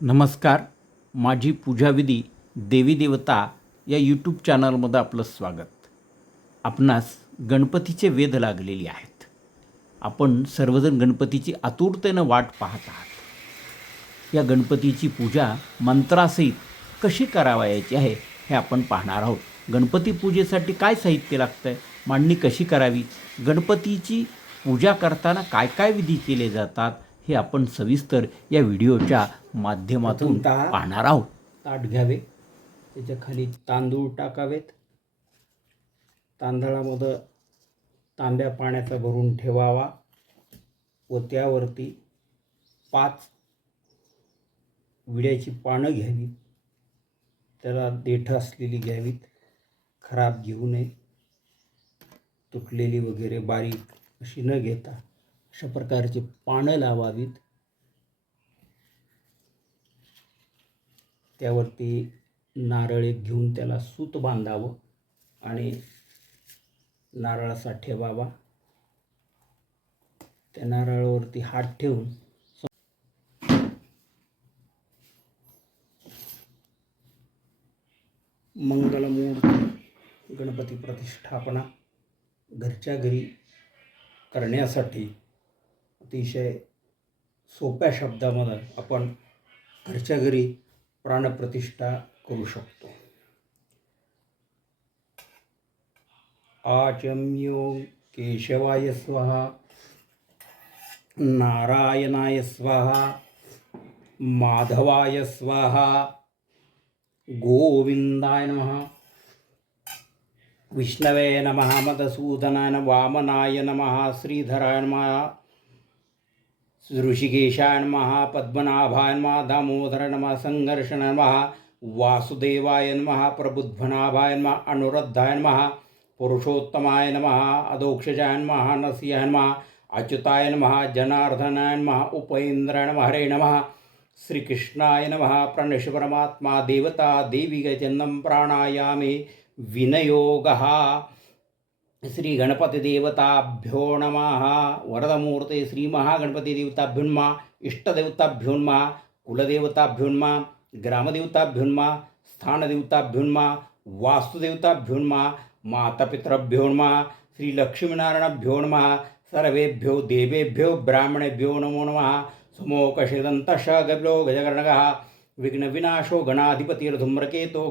नमस्कार माझी पूजाविधी देवी देवता या यूट्यूब चॅनलमध्ये आपलं स्वागत. आपणास गणपतीचे वेध लागलेले आहेत. आपण सर्वजण गणपतीची आतुरतेनं वाट पाहत आहात. या गणपतीची पूजा मंत्रासहित कशी करावयाची आहे हे आपण पाहणार आहोत. गणपती पूजेसाठी काय साहित्य लागतं आहे मांडणी कशी करावी? गणपतीची पूजा करताना काय काय विधी केले जातात? हे आपण सविस्तर या व्हिडिओच्या माध्यमातून पाहणार आहोत. ताट घ्यावे. त्याच्याखाली तांदूळ टाकावेत. तांदळामध्ये तांब्या पाण्याचा भरून ठेवावा व त्यावरती पाच विड्याची पानं घ्यावीत. त्याला देठं असलेली घ्यावीत. खराब घेऊ नये. तुटलेली वगैरे बारीक अशी न घेता अशा प्रकारची पानं लावावीत. त्यावरती नारळ एक घेऊन त्याला सूत बांधावं आणि नारळाचा ठेवावा. त्या नारळावरती हात ठेवून मंगलमूर्ती गणपती प्रतिष्ठापना घरच्या घरी करण्यासाठी अतिशय सोप्या शब्दामध्ये आपण घरच्या घरी प्राणप्रतिष्ठा करू शकतो आचम्यो केशवाय स्वाहा नारायणाय स्वाहा माधवाय स्वाहा गोविंदाय नमः विष्णवे नमः मधुसूदनाय वामनाय नमः श्रीधराय नमः ऋषिकेशाय महा पद्मनाभाय नमः दामोदर नमः संघर्षण महा वासुदेवाय नमः प्रबुद्धनाभाय नमः अनुरुद्धाय नमः पुरुषोत्तमाय नमः अधोक्षजाय नमः नरसिंहाय नमः अच्युताय नमः जनार्दनाय नमः उपेन्द्राय नमः हरे नमः श्रीकृष्णाय नमः प्रणशिपरमात्मा देवता देवी गजन्नं प्राणायामे विनयोगः। श्रीगणपतिदेवताभ्यो नमः। वरदमूर्ते श्रीमहागणपतिदेवताभ्यो नमः इष्टदेवताभ्यो नमः कुलदेवताभ्यो नमः ग्रामदेवताभ्यो नमः स्थानदेवताभ्यो नमः वास्तुदेवताभ्यो नमः मातापितृभ्यो नमः श्रीलक्ष्मीनारायणभ्यो नमः सर्वेभ्यो देवेभ्यो ब्राह्मणेभ्यो नमो नमः। सुमोकषिदन्तश गब्लो गजगर्णगः विघ्नविनाशो गणाधिपतिर्धूम्रकेतो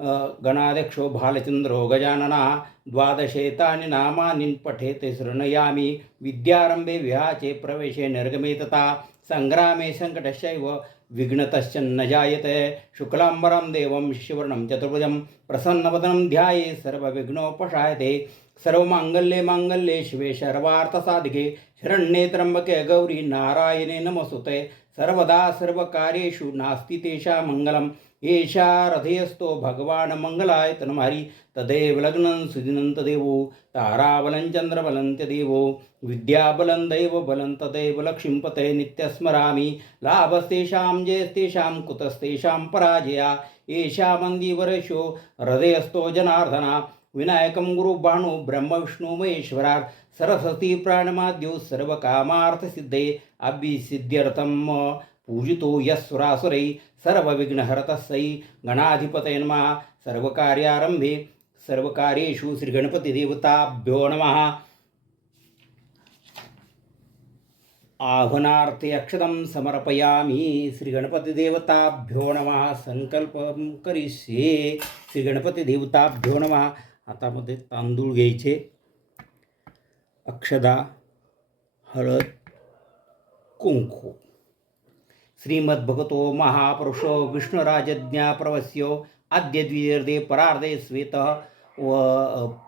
गणाध्यक्षो अ, गणाध्यक्षो भालचन्द्रो गजाननः द्वादशेतानि नामानि पठेते शृणयामि विद्यारम्भे विहाचे प्रवेशे निर्गमे तथा सङ्ग्रामे सङ्कटश्चैव विघ्नतश्च न जायते शुक्लाम्बरं देवं शिवर्णं चतुर्भुजं प्रसन्नवदनं ध्याये सर्वविघ्नोपशायते सर्वमाङ्गल्ये माङ्गल्ये शिवे सर्वार्थसाधिके शरण्ये त्र्यम्बके गौरी नारायणे नमस्तुते सर्वदा सर्वकार्येषु नास्ति तेषां मङ्गलम्। एषा रथेस्तो भगवान् मङ्गलाय तन्महरि तदेव लग्नं सुदिनन्तदेवो ताराबलं चन्द्रबलं विद्याबलं दैवबलं तदेव लक्ष्मीपते नित्यस्मरामि। लाभस्तेषां जयस्तेषां कुतस्तेषां पराजया। एषा मन्दीवरेषो हृदयस्थो जनार्दना। विनायकं गुरुबाणु ब्रह्मविष्णुमहेश्वरा सरस्वती प्राणमाद्यो सर्वकामार्थसिद्धे अभिसिद्ध्यर्थं पूजितो यसुरासुरै सर्वविघ्नहरतस्यै गणाधिपतय नमः। सर्वकार्यारम्भे सर्वकार्येषु श्रीगणपतिदेवताभ्यो नमः। आह्वनार्थे अक्षतं समर्पयामि। श्रीगणपतिदेवताभ्यो नमः। संकल्पं करिष्ये। श्रीगणपतिदेवताभ्यो नमः। हातामध्ये तांदूळ घ्यायचे। अक्षदा हळद कुंकू। श्रीमद्भगतो महापुरुषो विष्णुराजज्ञा प्रवस्यो अद्य द्वितीये परार्धे श्वेतः व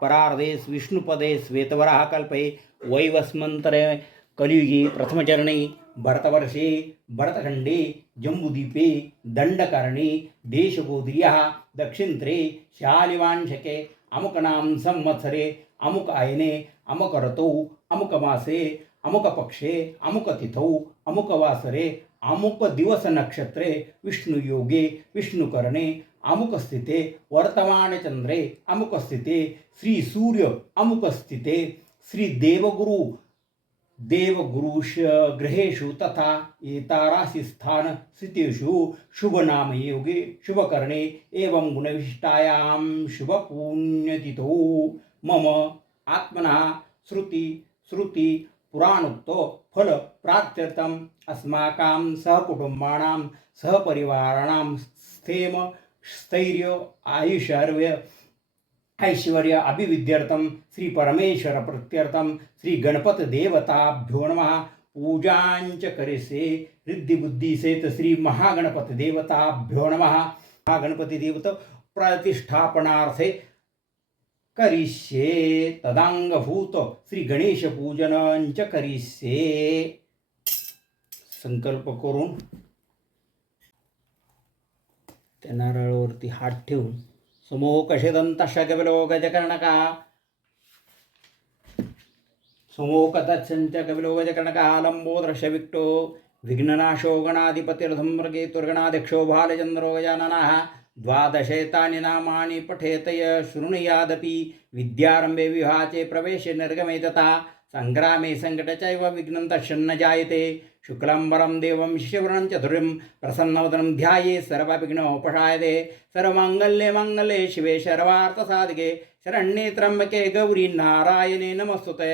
परार्धे विष्णुपदे श्वेतवराः कल्पे वैवस्मन्तरे कलियुगे प्रथमचरणे भरतवर्षे भरतखण्डे जम्बूद्वीपे दण्डकर्णे देशगोत्रीयः दक्षिणत्रे शालिवांशके अमुकनां संवत्सरे अमुक आयने अमुकऋतौ अमुकमासे अमुकपक्षे अमुकतिथौ अमुकवासरे ಆಮುಕ ದಿವಸ ನಕ್ಷತ್ರ ವಿಷ್ಣು ಯೋಗಿ, ವಿಷ್ಣು ಯೋಗೆ ವಿಷ್ಣುಕರ್ಣೆ ಅಮುಕಸ್ಥಿತೆ ವರ್ತಮಾನ ಚಂದ್ರೆ ಅಮುಕಸ್ಥಿತೆ ಶ್ರೀ ಸೂರ್ಯ ಅಮುಕಸ್ಥಿತೆ ಶ್ರೀ ದೇವಗುರು ದೇವಗುರುಷ ಗ್ರಹೇಶು ತಥಾ ಏತಾರಾಶಿ ಸ್ಥಾನ ಸ್ಥಿತೇಶು ಶುಭನಾಮ ಯೋಗಿ ಶುಭಕರ್ಣೆ ಏವಂ ಗುಣವಿಷ್ಟಾಯಾಂ ಶುಭ ಪುಣ್ಯತಿಥೌ. ಮಮ ಆತ್ಮನಃ ಶ್ರುತಿ ಶ್ರುತಿ ಪುರಾಣೋಕ್ತ ಫಲ प्राप्त्यर्थम् अस्माकं सहकुटुम्बाणां सहपरिवाराणां स्थेम स्थैर्य आयुष्यर्य ऐश्वर्य अभिविद्यर्थं श्री परमेश्वर प्रत्यर्थं श्री गणपत देवताभ्यो नमः पूजांच करिष्ये रिद्धि बुद्धि सहित श्री देवताभ्यो नमः। महागणपति देवत प्रतिष्ठापनार्थे करिष्ये तदांगभूत श्री गणेश करिष्ये। संकल्प करून त्या नारळावरती हात ठेवून समूह कशेदंतश कविलो गजकर्णका समूह कथच्छंच कविलो दृश्य विकटो विघ्ननाशो गणाधिपतिर्धम्रकेतुर्गणाध्यक्षो भालचंद्रो गजाननः द्वादशेतानि नामानि पठेतय शृणुयादपि विद्यारम्भे विवाहाचे प्रवेशे निर्गमे तथा सङ्ग्रामे सङ्कटे चैव विघ्नं तच्छन्न जायते शुक्लाम्बरं देवं शिशवर्णं चतुर्यं प्रसन्नवदनं ध्याये सर्वविघ्नोपशायते सर्वमाङ्गल्ये मङ्गले शिवे सर्वार्थसाधिके शरण्ये त्र्यम्बके गौरी नारायणे नमस्तुते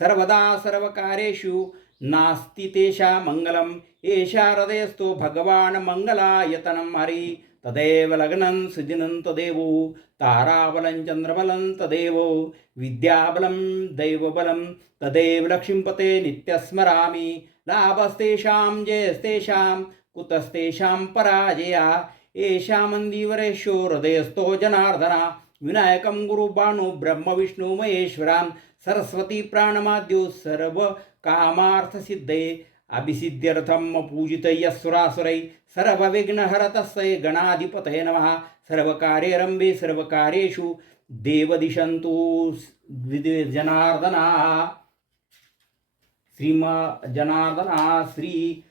सर्वदा सर्वकार्येषु नास्ति तेषा मङ्गलम् एषा हृदयस्थो भगवान् मङ्गलायतनं हरि तदेव लग्नं सुदिनं तदेवो ताराबलं चन्द्रबलं तदेवो विद्याबलं दैवबलं तदेव लक्ष्मीपते नित्यस्मरामि। लाभस्तेषां जयस्तेषां कुतस्तेषां पराजया। येषामन्दीवरेषो हृदयस्थो जनार्दना। विनायकं गुरुबाणो ब्रह्मविष्णु महेश्वरां सरस्वती प्राणमाद्यो सर्वकामार्थसिद्धये अभिसिद्ध्यर्थं पूजित यस्सुरासुरै सर्वविघ्नहरतस्यै गणाधिपतये नमः। सर्वकार्यरम्भे सर्वकार्येषु देवदिशन्तु द्विदे- जनार्दनाः। श्रीम जनार्दना श्री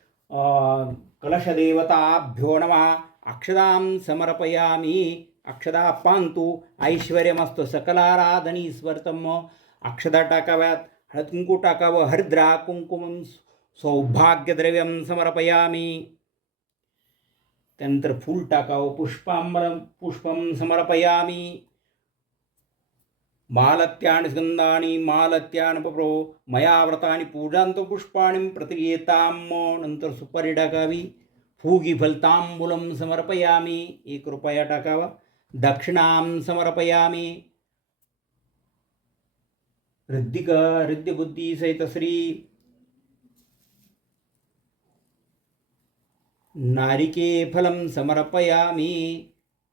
कलशदेवताभ्यो नमः। अक्षदां समर्पयामि। अक्षदा पान्तु ऐश्वर्यमस्तु सकलाराधनीस्वर्तम। अक्षदा टाकाव्यात हळद कुंकू टाकावं हरिद्रा कुंकुमं सौभाग्यद्रव्यं समर्पयामि। त्यानंतर फूल टाकावं पुष्पांबरं पुष्पं समर्पयामि। मालत्यानि स्कंदानि मालत्यानि पप्रो मया व्रतानि पूजांतो पुष्पाणि प्रतियेतां नंतर सुपारी टाकावी फुगी फलतांबूलं समर्पयामि। एक रुपया टाकावा दक्षिणां समर्पयामि। रिद्धिक रिद्धिबुद्धीसहित श्री नारिके फलं समर्पयामि।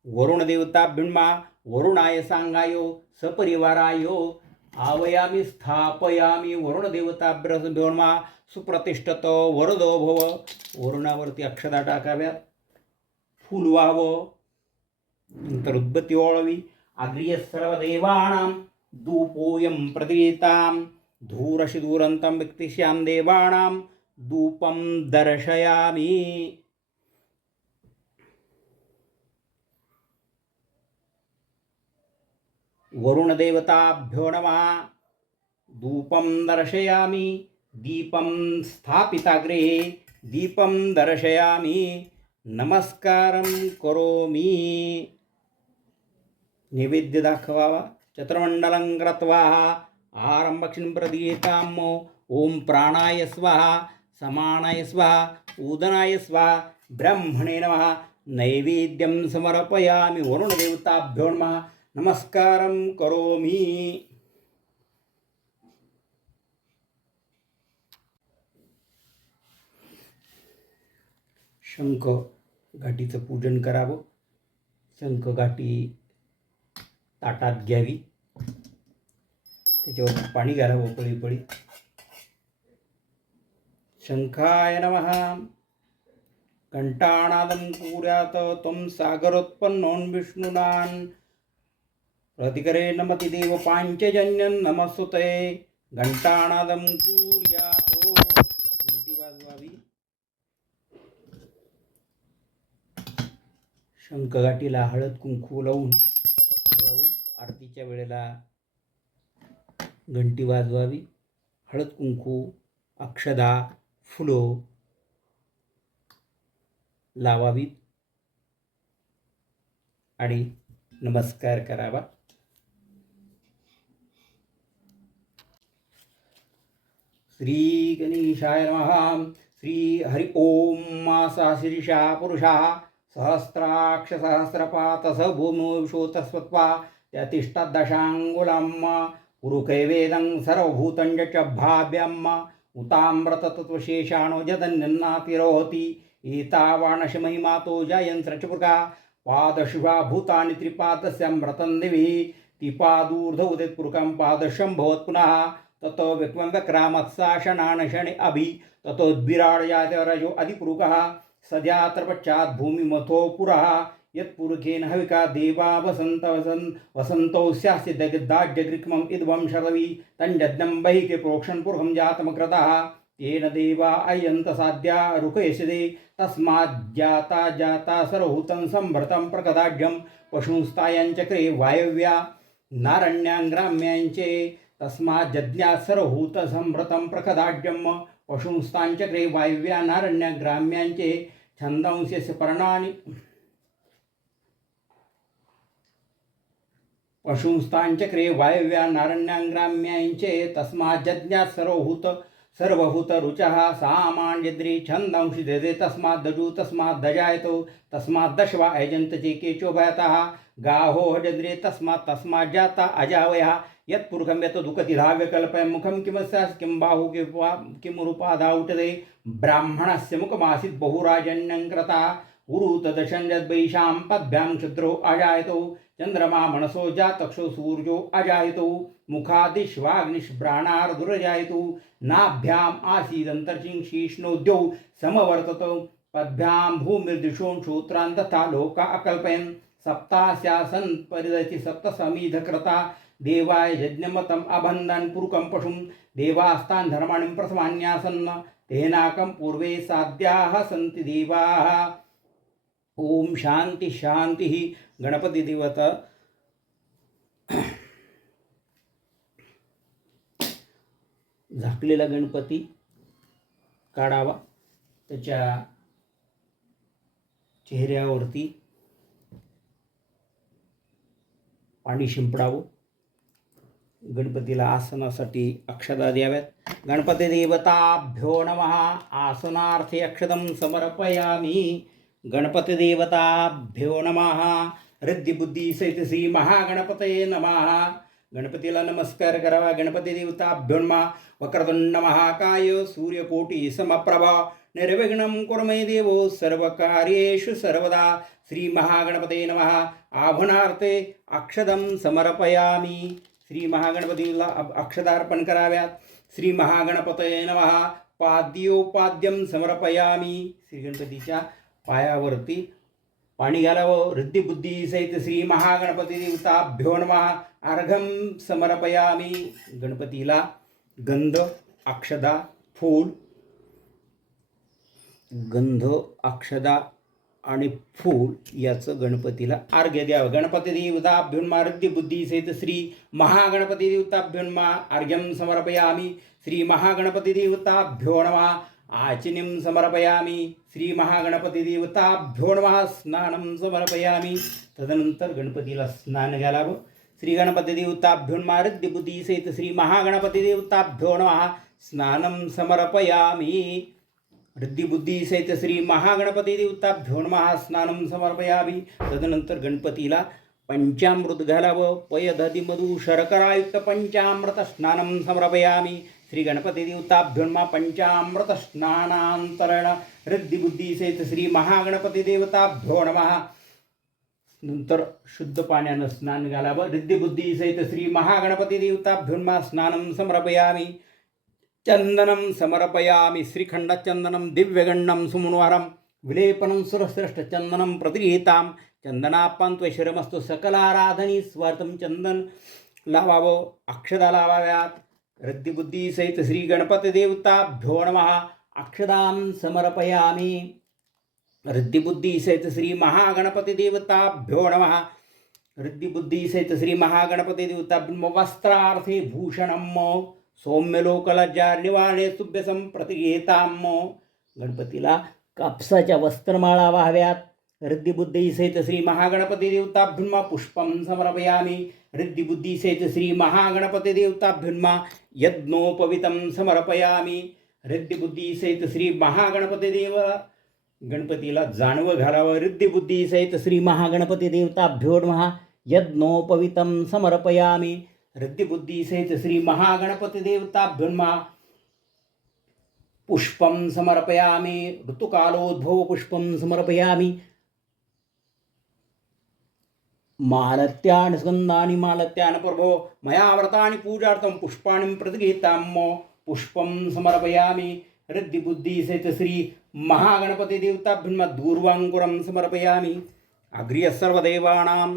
वरुणदेवताभ्यन्मा वरुणाय सांगायो सपरिवारायो। आवयामि स्थापयामि वरुणदेवताभ्यन्मा सुप्रतिष्ठत वरदो भव। वरुणावरती अक्षदा टाकाव्यात। फूल व्हावं नंतर उद्बत्ती ओळवी। अग्रिय सर्वदेवानां धूपोऽयं प्रदीयतां धूरशि दूरन्तं व्यक्तिश्यां देवानां धूपं दर्शयामि। वरुणदेवताभ्यो नमः। धूपं दर्शयामि दीपं स्थापिताग्रे। दीपं दर्शयामि नमस्कारं करोमि। नैवेद्य दाखवावा चतुर्मण्डलं कृत्वा आरम्भक्षिणं प्रदीयताम् ॐ प्राणाय स्वाहा समानाय स्वाहा उदनाय स्वाहा ब्रह्मणे नमः। नैवेद्यं समर्पयामि वरुणदेवताभ्यो नमः नमस्कारं करोमि। शंख घाटीचं पूजन करावं. शंख घाटी ताटात घ्यावी. त्याच्यावर पाणी घालावं पळी पळी शंखाय नम. घंटानादं कुर्यात त्वं सागरोत्पन्नोन् विष्णुनान् प्रतिकरे नमति देव पाञ्चजन्यं नमस्तुते। घंटानादं कुर्यात। घंटी वाजवावी। शंखगाठीला हळद कुंकू लावून ठेवावं. आरतीच्या वेळेला घंटी वाजवावी. हळद कुंकू अक्षदा फुलो लावावीत. आणि नमस्कार करावा. श्री गणेशाय नमः। श्री हरि ओम मासा शीर्षा पुरुषः। सहस्राक्ष सहस्रपातस भूमिषोतस्वत्वा त्यतिष्ठदशाङ्गुलम्। पुरुकैवेदं सर्वभूतञ्ज च भाव्यम्। उताम्रतत्वशेषाणो जदन्यन्नातिरोहति एतावाणशमहिमातो जयन्त्रचपुका पादशिवा भूतानि त्रिपादस्यमृतं दिवि। तिपादूर्ध उदित्पुरुकं पादशं भवत् पुनः। ततो विक्वं अभि ततोद्विराडजातरजो अधिपुरुकः सजात्रपश्चात् भूमिमथो पुरः। यत्पुरुखेन हविका देवा वसन्त वसन् वसन्तौ स्यास्य जगद्दाज्यग्रिक्मम् इद्वं शरवि तञ्जज्ञं बहिके प्रोक्षन् पुरुहं जातमकृतः। तेन देवा अयन्तसाद्या रुकयसिदे तस्माज्जाता जाता सर्वहूतं संभृतं प्रकदाढ्यं पशुंस्तायञ्चक्रे वायव्या नारण्याङ्ग्राम्यांचे तस्माज्जज्ञात् सर्वभूतसंभृतं प्रकदाढ्यं पशुंस्ताञ्चक्रे वायव्या नारण्यग्राम्यांचे छन्दंस्य पर्णानि। पशुंस्ताञ्चक्रे वायव्या नारण्याङ्ग्राम्यांचे तस्माज्जज्ञात् सर्वभूत सर्वभूतरुचः सामान्यद्रि छन्दंसि ददे तस्माद्दजु तस्माद्दजायतो तस्माद्दशवा अयजन्त चेकेचोभयतः गाहो हजद्रे तस्मात् तस्माज्जाता अजावयः। यत्पुरुषं यत् दुःखतिधाव्यकल्पयं मुखं किमस्यास् किं बाहु किं किं रूपाधा उटदे ब्राह्मणस्य मुखमासीत् बहुराजन्यङ्कृता उरु तदशं यद्वैषां पद्भ्यां क्षुद्रो अजायतौ। चन्द्रमा मनसो जातक्षो सूर्यो अजायतौ। मुखादिश्वाग्निष्प्राणार्दुरजायतौ नाभ्याम् आसीदन्तर्जिं शीष्णोद्यौ। समवर्ततौ। पद्भ्यां भूमिर्दिशों श्रोत्रान् तथा लोका अकल्पयन्। सप्तास्यासन् परिदति सप्तसमीधकृता। देवाय यज्ञमतम् अबन्धन् पुरुकं पशुं देवास्तान् धर्माणि प्रथमान्यासन् तेनाकं पूर्वे साध्याः सन्ति देवाः। ओम शांती शान्तिः। गणपती झाकलेला गणपती काढावा. त्याच्या चेहऱ्यावरती पाणी शिंपडावं. गणपतीला आसनासाठी अक्षदा द्याव्यात गणपती देवताभ्यो नमः आसनार्थे अक्षदं समर्पयामि गणपतिदेवताभ्यो नमः रिद्धिबुद्धी सहित श्री महागणपतये नमः गणपतीला नमस्कार करावा गणपती देवताभ्यो नमः वक्रतुंड महाकाय सूर्यकोटी समप्रभा निर्विघ्नं कुर्मय देवो सर्वकार्येषु सर्वदा श्री महागणपते नमः आभनार्थे अक्षदं समर्पयामि श्री महागणपतीला अक्षतार्पण अक्षदार्पण कराव्यात. श्री महागणपतये नमहा पाद्योपाद्यम समर्पयामि. श्री गणपतीच्या पायावरती पाणी घालावं. रिद्धिबुद्धी सहित श्री महागणपती देवताभ्यो नमः. अर्घं समर्पयामि. गणपतीला गंध अक्षदा फूल गंध अक्षदा आणि फूल याचं गणपतीला अर्घ्य द्यावं. गणपती देवताभ्युन्मा बुद्धी सहित श्री महागणपती देवताभ्युन्मा अर्घ्यं समर्पयामि. श्री महागणपती देवताभ्यो नमः. आचिनीं समर्पयामि. श्री महागणपती देवताभ्यो नमः. स्नानं समर्पयामि. तदनंतर गणपतीला स्नान घालावं श्री गणपती देवताभ्योन्मा बुद्धी सहित श्री महागणपती देवताभ्यो नमः. स्नानं समर्पयामि. रिद्धिबुद्धी सहित श्री महागणपती देवताभ्यो नमः. स्नानं तदनंतर गणपतीला पंचामृत घालावं. पयदधी मधु शर्करायुक्त पंचामृत स्नानं समर्पयामी. श्री गणपती देवताभ्यो नमः. पंचामृत स्नानांतरण वृद्धिबुद्धीसहित श्री महागणपती देवताभ्यो नमः. नंतर शुद्ध पाण्यानं स्नान घालावं. रिद्धिबुद्धीसहित श्री महागणपती देवताभ्यो नमः. स्नानं समर्पयामि. चन्दनं समर्पयामि श्रीखण्डचन्दनं दिव्यगण्डं सुमनोहरं विलेपनं सुरश्रेष्ठचन्दनं प्रतिगृहीतां चन्दनापान्त्वैश्वरमस्तु सकलाराधनी स्वार्थं चन्दन लावावं अक्षदा लावाव्यात रिद्धिबुद्धीसहित श्री गणपतिदेवताभ्यो नमः अक्षदां समर्पयामि रिद्धिबुद्धीसहित श्री महागणपतिदेवताभ्यो नमः रिद्धिबुद्धीसहित श्री महागणपतिदेवताभ्यो वस्त्रार्थे भूषणं सौम्य लोकलज्जार निवाणे तुभ्य संप्रतिगेताम गणपतीला कापसाच्या वस्त्रमाळा व्हाव्यात. रिद्धिबुद्धी सहित श्री महागणपती देवताभ्युन्मा पुष्पं समर्पयामि. रिद्धिबुद्धी सहित श्री महागणपती देवताभ्युन्मा यज्ञोपवितं समर्पयामि. रिद्धिबुद्धी सहित श्री महागणपती देव गणपतीला जाणवं घालावं. रिद्धिबुद्धी सहित श्री महागणपती देवताभ्यो यज्ञोपवितम समर्पयामी समर्पयामि. रिद्धिबुद्धी सहित श्री महागणपती पुष्पं समर्पयामि ऋतुकालोद्भव पुष्पं समर्पयामि। मालत्यानि स्कन्दानि मालत्यानि प्रभो मया व्रतानि पूजार्थं पुष्पाणि प्रतिगीतां पुष्पं समर्पयामि रिद्धिबुद्धिसहित श्री महागणपतिदेवताभ्युन्म दूर्वाङ्कुरं समर्पयामि। अग्र्यः सर्वदेवानां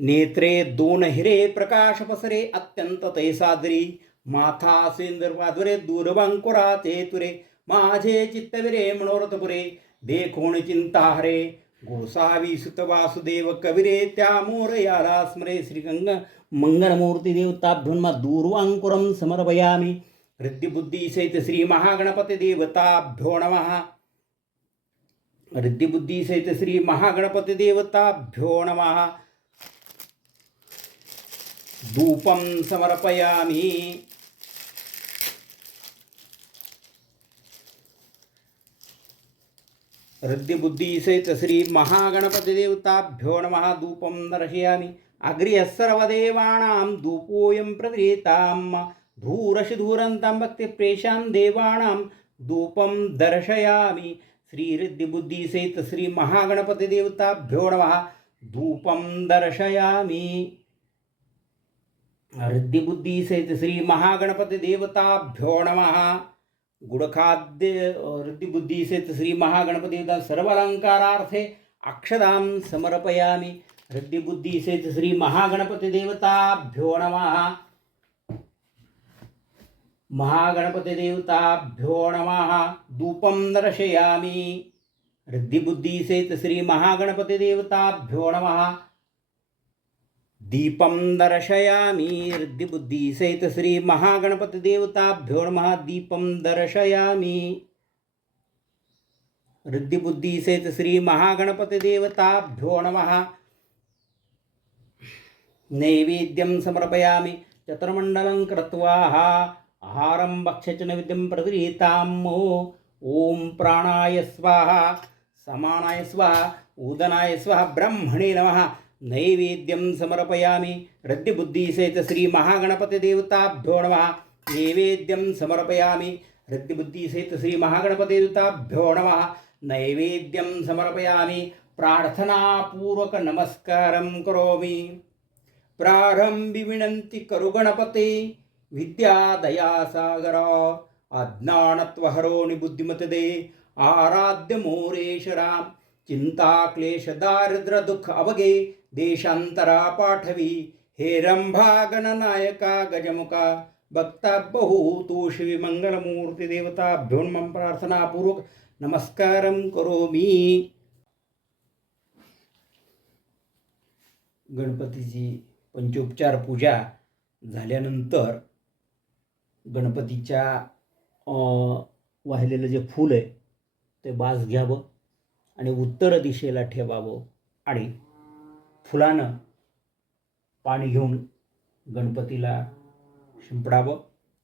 नेत्रे दोन हिरे प्रकाशपसरे अत्यंत तैसादरी माथा सेंदर्वाद्वरे दूरवांकुरा ते तुरे माझे चित्तविरे मनोरथपुरे देखोण चिंता हरे. गोसावी सुत वासुदेव कविरे त्या मोरयाला स्मरे. श्रीगंग मंगलमूर्ती देवताभ्युन्म दूर्वांकुरं समर्पयामि. रिद्धिबुद्धिसहित श्री महागणपती देवताभ्यो नमः. रिद्धिबुद्धिसहित श्री महागणपती देवताभ्यो नमः. धूपं समर्पयामि हृद्यबुद्धिसहित श्री महागणपतिदेवताभ्यो नमः धूपं दर्शयामि अग्र्यः सर्वदेवानां धूपोऽयं प्रदीतां धूरशिधूरन्तं भक्तिप्रेषां देवानां धूपं दर्शयामि श्रीहृद्यबुद्धिसहित श्री महागणपतिदेवताभ्यो नमः धूपं दर्शयामि हृद्यबुद्धिसहित श्री महागणपतिदेवताभ्यो नम गुडखाद्य हृद्यबुद्धिसहित श्री महागणपती सर्व अलंकारार्थे अक्षदां समर्पयामि हृद्यबुद्धिसहित श्री महागणपती देवताभ्यो नम महागणपती देवताभ्यो नम धूपं दर्शयामि हृद्यबुद्धिसहित श्री महागणपती देवताभ्यो नमः दीपं दर्शयामि हृद्यबुद्धिसहित श्री महागणपतिदेवताभ्यो नमः दीपं दर्शयामि हृद्यबुद्धिसहित श्री महागणपतिदेवताभ्यो नमः नैवेद्यं समर्पयामि चतुर्मण्डलं कृत्वा आहारं भक्ष्य च नैवेद्यं प्रगृहीताम् ॐ प्राणाय स्वाहा समानाय स्वाहा उदनाय स्वाहा ब्रह्मणे नमः नैवेद्यं समर्पयामि हृद्यबुद्धिसहित श्री महागणपतिदेवताभ्यो नमः नैवेद्यं समर्पयामि हृद्यबुद्धिसहित श्री महागणपतिदेवताभ्यो नमः नैवेद्यं समर्पयामि प्रार्थनापूर्वक नमस्कारं करोमि प्रारंभि विनन्ति करू गणपते विद्यादयासागर अज्ञानत्वहरो निबुद्धिमतदे आराध्य मोरेश्वराम चिंता क्लेश दारिद्र दुःख अवगे देशांतरा पाठवी हे रंभा गणनायका गजमुखा भक्ता बहु तू श्री मंगलमूर्ती देवताभ्यो मम प्रार्थनापूर्वक नमस्कारं करोमि. गणपतीची पंचोपचार पूजा झाल्यानंतर गणपतीच्या वाहिलेलं जे फूल आहे ते बास घ्यावं आणि उत्तर दिशेला ठेवावं आणि फुलानं पाणी घेऊन गणपतीला शिंपडावं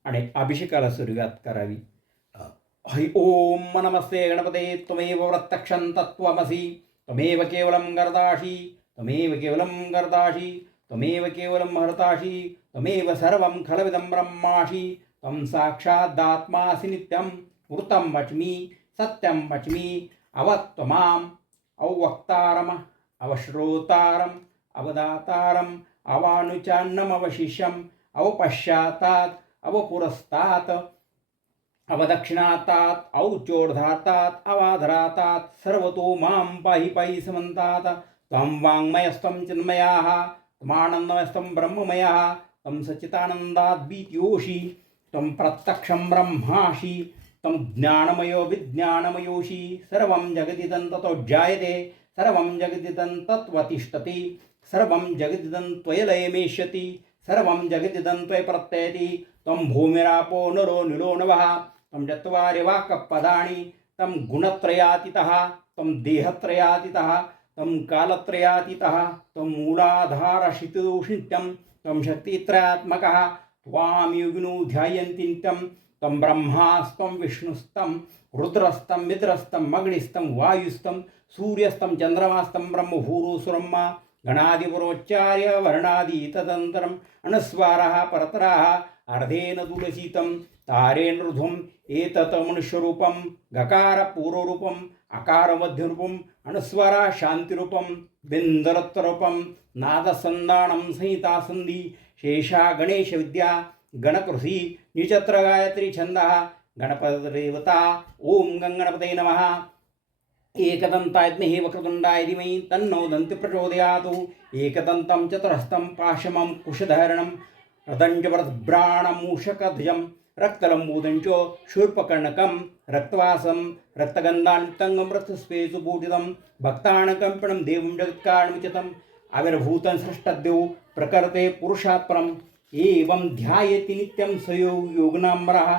आणि अभिषेकाला सुरुवात करावी. हरि ओम नमस्ते गणपते त्वमेव प्रत्यक्षं तत्त्वमसि त्वमेव केवलं गर्दाशी त्वमेव केवलं गर्दाशी त्वमेव केवलं हरताशी त्वमेव सर्वं खलविदं ब्रह्मासि त्वं साक्षादात्मासि नित्यं वृतं वच्मि सत्यं वच्मि अवत्वमाम् अवक्तारम् अवश्रोतारम् अवदातारम् अवानुचान्नमवशिष्यम् अवपश्चातात् अवपुरस्तात् अवदक्षिणातात् औचोर्धातात् अवाधरातात् सर्वतो मां पाहि पाहि समन्तात्। त्वं वाङ्मयस्त्वं चिन्मयाः त्वमानन्दमयस्त्वं ब्रह्ममयः त्वं सच्चिदानन्दाद्वितीयोषि त्वं प्रत्यक्षं ब्रह्मासि त्वं ज्ञानमयो विज्ञानमयोषि सर्वं जगदिदं ततो जायते सर्वं जगदिदं तत्त्वतिष्ठति सर्वं जगदिदं त्वयलयमेष्यति सर्वं जगदिदं त्वयि प्रत्ययति त्वं भूमिरापो नरो निलो नवः त्वं चत्वारि वाक्पदाणि तं गुणत्रयातितः त्वं देहत्रयातितः तं कालत्रयातितः त्वं मूलाधारशितोषित्यं त्वं शक्तित्रयात्मकः त्वां योगिनो ध्यायन्ति त्वं ब्रह्मास्त्वं विष्णुस्तं రుద్రస్తం మిత్రస్తం మగ్నిస్తం వాయుస్తం సూర్యస్తం చంద్రమాస్తం బ్రహ్మభూరుసురమ్మ వర్ణాది తదంతరం అనుస్వార పరతరా అర్ధేన తులసీతం తారేణృధుం ఏతత మనుష్యరూపం గకార పూర్వరూపం అకార మధ్యరూపం అణుస్వర శాంతిరూపం బిందరత్వరూపం నాదసందానం సంహితాసంధి శేషా గణేశ విద్యా గణకృషి నిచత్ర గాయత్రి ఛంద गणपतिदेवता ॐ गङ्गणपते नमः। एकदन्ताग्निः वक्रतुण्डाय धीमहि तन्नो दन्ति प्रचोदयातु। एकदन्तं चतुरस्तं पाशमं कुशधारणं रदञ्जवरद्भ्राणमूषकध्वजं रक्तलम्बूदं च शूर्पकर्णकं रक्तवासं रक्तगन्धान्युक्तङ्गं रक्तस्वेषु पूजितं भक्ताणकम्पणं देवं जगत्कारणमुचितम् आविर्भूतं सृष्टद्यो प्रकर्ते पुरुषात् परम् एवं ध्यायति नित्यं स योग योगनाम्बरः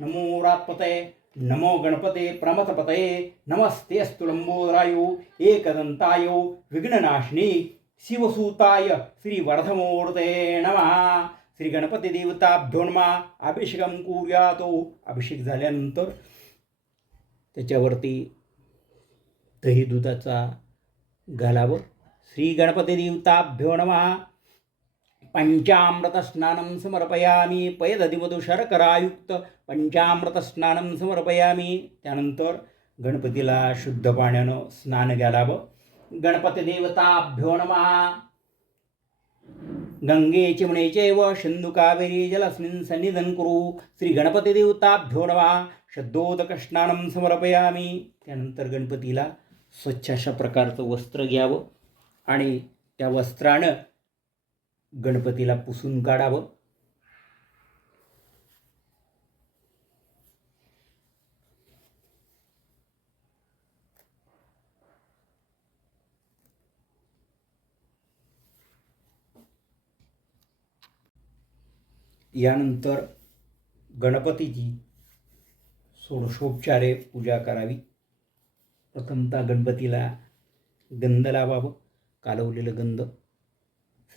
नमोरात्पतये नमो गणपते प्रमथपतये नमस्ते अस्तु लम्बोदरायो एकदन्तायो विघ्ननाशिनी शिवसूताय श्रीवर्धमूर्ते नमः। श्री गणपती देवताभ्योन्मा अभिषेकम कुर्यातो। अभिषेक झाल्यानंतर त्याच्यावरती दही दुधाचा घालावं। श्री गणपती देवताभ्यो नमः। पञ्चामृतस्नानं समर्पयामि पयदधिमधुशर्करायुक्त पंचामृतस्नानं समर्पयामी. त्यानंतर गणपतीला शुद्ध पाण्यानं स्नान घालावं गणपती देवताभ्यो नमः. गंगे चिमणे व सिंधु कावेरी जलस्मिन् सन्निधन कुरु. श्री गणपती देवताभ्यो नमः. स्नानं समर्पयामी. त्यानंतर गणपतीला स्वच्छ अशा प्रकारचं वस्त्र घ्यावं. आणि त्या वस्त्रानं गणपतीला पुसून काढावं. यानंतर गणपतीची षोडशोपचारे पूजा करावी. प्रथमतः गणपतीला गंध लावावं कालवलेलं गंध.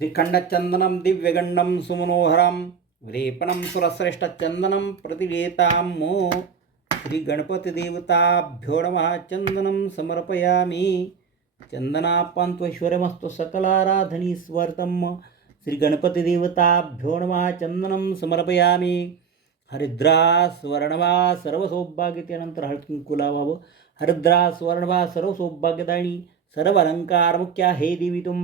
श्रीखण्डचन्दनं दिव्यगण्डं सुमनोहरं विलेपनं सुरश्रेष्ठचन्दनं प्रतिलेतां मो श्रीगणपतिदेवताभ्यो नमः चन्दनं समर्पयामि चन्दनापान्त्वैश्वर्यमस्तु सकलाराधनी स्वर्तं श्रीगणपतिदेवताभ्यो नमः चन्दनं समर्पयामि हरिद्रा स्वर्णवा सर्वसौभाग्य त्यानंतर हळकुंकू लावावं हरिद्रा स्वर्णवा सर्वसौभाग्यदायिनी सर्व अलंकार मुख्या हे देवी तुम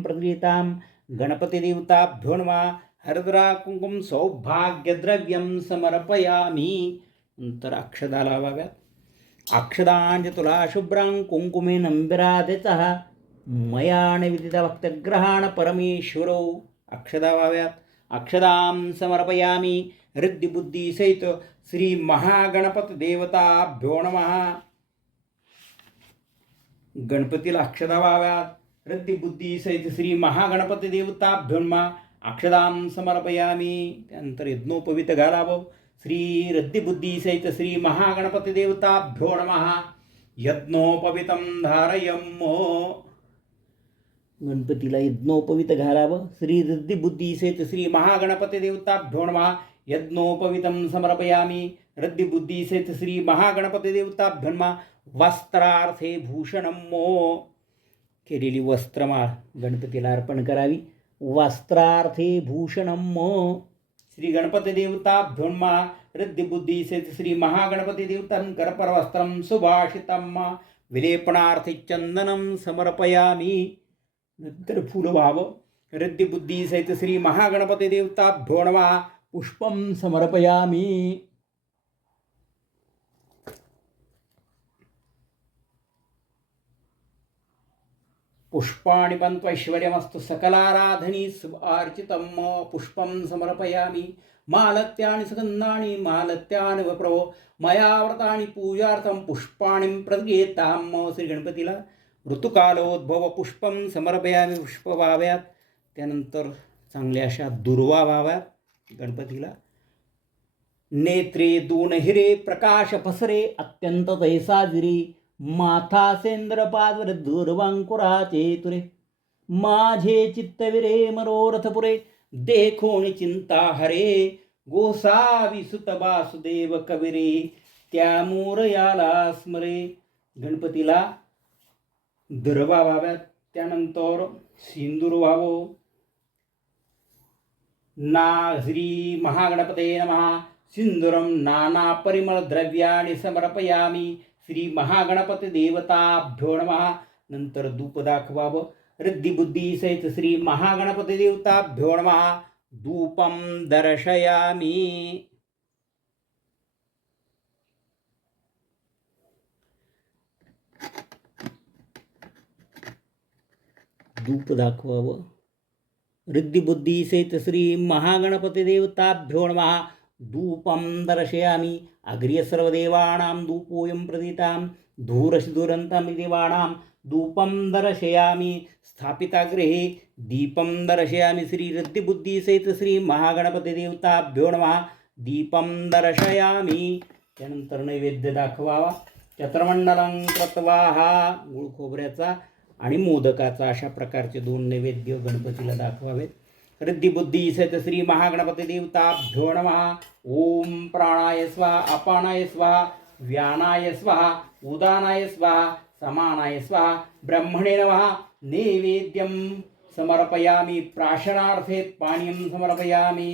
गणपती गणपतिदेवताभ्यो नमः हरिद्रा कुंकुम सौभाग्यद्रव्यं समर्पयामि। नंतर अक्षदा लावाव्यात अक्षदांज तुला शुभ्रां कुंकुमेन अंबिरादेचः मया निविदितभक्तग्रहाण परमेश्वरो। अक्षदा व्हाव्यात अक्षदां समर्पयामि। हृद्यबुद्धीसहित श्री महागणपत देवताभ्यो नमः गणपतीला अक्षदा वाव्यात हृद्यबुद्धीसहित श्री महागणपती देवताभ्यो नमः. अक्षदां समर्पयामि. त्यानंतर यज्ञोपवित घालावं श्री रद्दिबुद्धीसहित श्री महागणपती देवताभ्यो नमः. यज्ञोपवितं धारयम्मो. गणपतीला यज्ञोपवित घालावं श्री रद्दिबुद्धीसहित श्री महागणपती देवताभ्यो नमः. यज्ञोपवितं समर्पयामि. रद्दिबुद्धीसहित श्री महागणपती देवताभ्यो नमः. वस्त्रार्थे भूषणं मो केलेली वस्त्रमाळ गणपतीला अर्पण करावी. वस्त्रार्थे भूषणं श्री गणपती देवताभ्यो नमः. हृद्यबुद्धीसहित श्री महागणपती देवतं करपरवस्त्रं सुभाषितं विलेपणार्थे चंदनं समर्पयामि. नंतर फुलं व्हावं हृद्यबुद्धीसहित श्री महागणपती देवता नमः. पुष्पं समर्पयामि. पुष्पाणि पन्त्वैश्वर्यमस्तु सकलाराधनी अर्चितं पुष्पं समर्पयामि। मालत्यानि सुगन्धानि मालत्यानि वप्रभो मया व्रतानि पूजार्थं पुष्पाणि प्रगेतां श्रीगणपतीला। ऋतुकालोद्भव पुष्पं समर्पयामि पुष्पभाव्यात। त्यानंतर चांगल्या अशा दुर्वा व्हाव्यात गणपतीला। नेत्रे दोन हिरे प्रकाश फसरे अत्यंत तैसाजिरी माथा सेंद्र दुर्वांकुराचे तुरे. माझे चित्तविरे मनोरथ पुरे देखोण चिंता हरे. गोसावी सुत वासुदेव कविरे त्या मोरयाला स्मरे. गणपतीला दुर्वा व्हाव्यात त्यानंतर सिंदूर व्हावं. ना श्री महागणपते नमः. सिंदूरम नाना परिमळ द्रव्याणि समर्पयामी. श्री महागणपती देवताभ्यो नमः। नंतर धूप दाखवावं। रिद्धिबुद्धी सहित श्री महागणपती देवताभ्यो नमः। धूपम दर्शयामी। धूप दाखवावं। रिद्धिबुद्धी सहित श्री महागणपती देवताभ्यो नमः। धूपं दर्शयामि अग्र्य सर्वदेवानां धूपोऽयं प्रदीतां धूरशिदुरन्तं देवाणां धूपं दर्शयामि स्थापितागृहे दीपं दर्शयामि श्रीरिद्धिबुद्धीसहित श्री नमः दीपं दर्शयामि त्यानंतर नैवेद्य दाखवावा चत्रमंडलं कृत्वा हा गुळ खोबऱ्याचा आणि मोदकाचा अशा प्रकारचे दोन नैवेद्य गणपतीला दाखवावेत रिद्धिबुद्धी सत श्री महागणपती देवताभ्यो नमः। ओम प्राणाय स्वाहा अपानाय स्वाहा व्यानाय स्वाहा उदानाय स्वाहा समानाय स्वाहा ब्रह्मणे नमः। नैवेद्यं समर्पयामि प्राशनार्थे पानीयं समर्पयामि।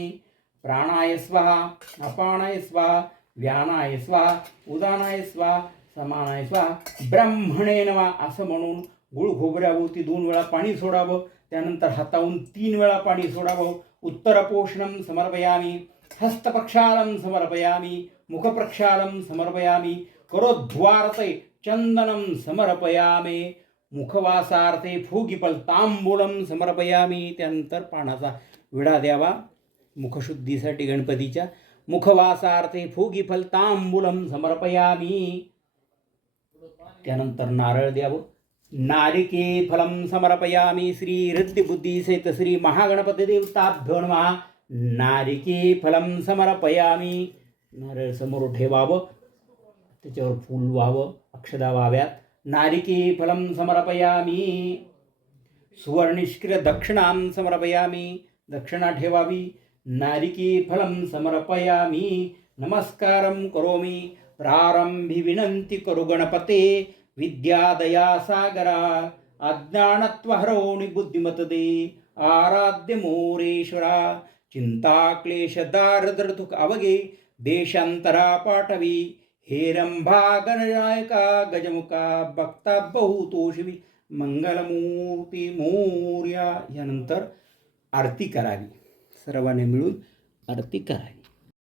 प्राणाय स्वाहा अपानाय स्वाहा व्यानाय स्वाहा उदानाय स्वाहा समानाय स्वाहा ब्रह्मणे नमः। असं म्हणून गुळ खोबऱ्याभोवती दोन वेळा पाणी सोडावं त्यानंतर हाताहून तीन वेळा पाणी सोडावं. उत्तरपोषणं समर्पयामि. हस्तप्रक्षालं समर्पयामि. मुखप्रक्षालं समर्पयामि. करोद्वारते चन्दनं समर्पयामि. मुखवासार्थे फुगिपल तांबूलम समर्पयामि. त्यानंतर पानाचा विडा द्यावा. मुखशुद्धीसाठी गणपतीच्या मुखवासार्थे फुगीफल तांबूलम समर्पयामी. त्यानंतर नारळ द्यावं. नारिके फलं समर्पयामी श्री रिद्धिबुद्धीसहित श्री महागणपती देवताभ्यो नमः। नारिके फलं समर्पयामी। नारळ समोर ठेवावं त्याच्यावर फूल व्हावं अक्षदा व्हाव्यात। नारिके फलं समर्पयामी। सुवर्णिष्क्रिय दक्षिणां समर्पयामी। दक्षिणा ठेवावी। नारिके फलं समर्पयामी। नमस्कारं करोमि। प्रारंभी विनंती करू गणपते। विद्यादया सागरा अज्ञानत्वहरवणि बुद्धिमत दे आराध्य मोरेश्वरा चिंता क्लेश दारदृतुक अवगे देशांतरा पाठवी हेरंभा गणनायका गजमुखा बक्ता बहुतोषवी मंगलमूर्ती मोर्या यानंतर आरती करावी सर्वांनी मिळून आरती करावी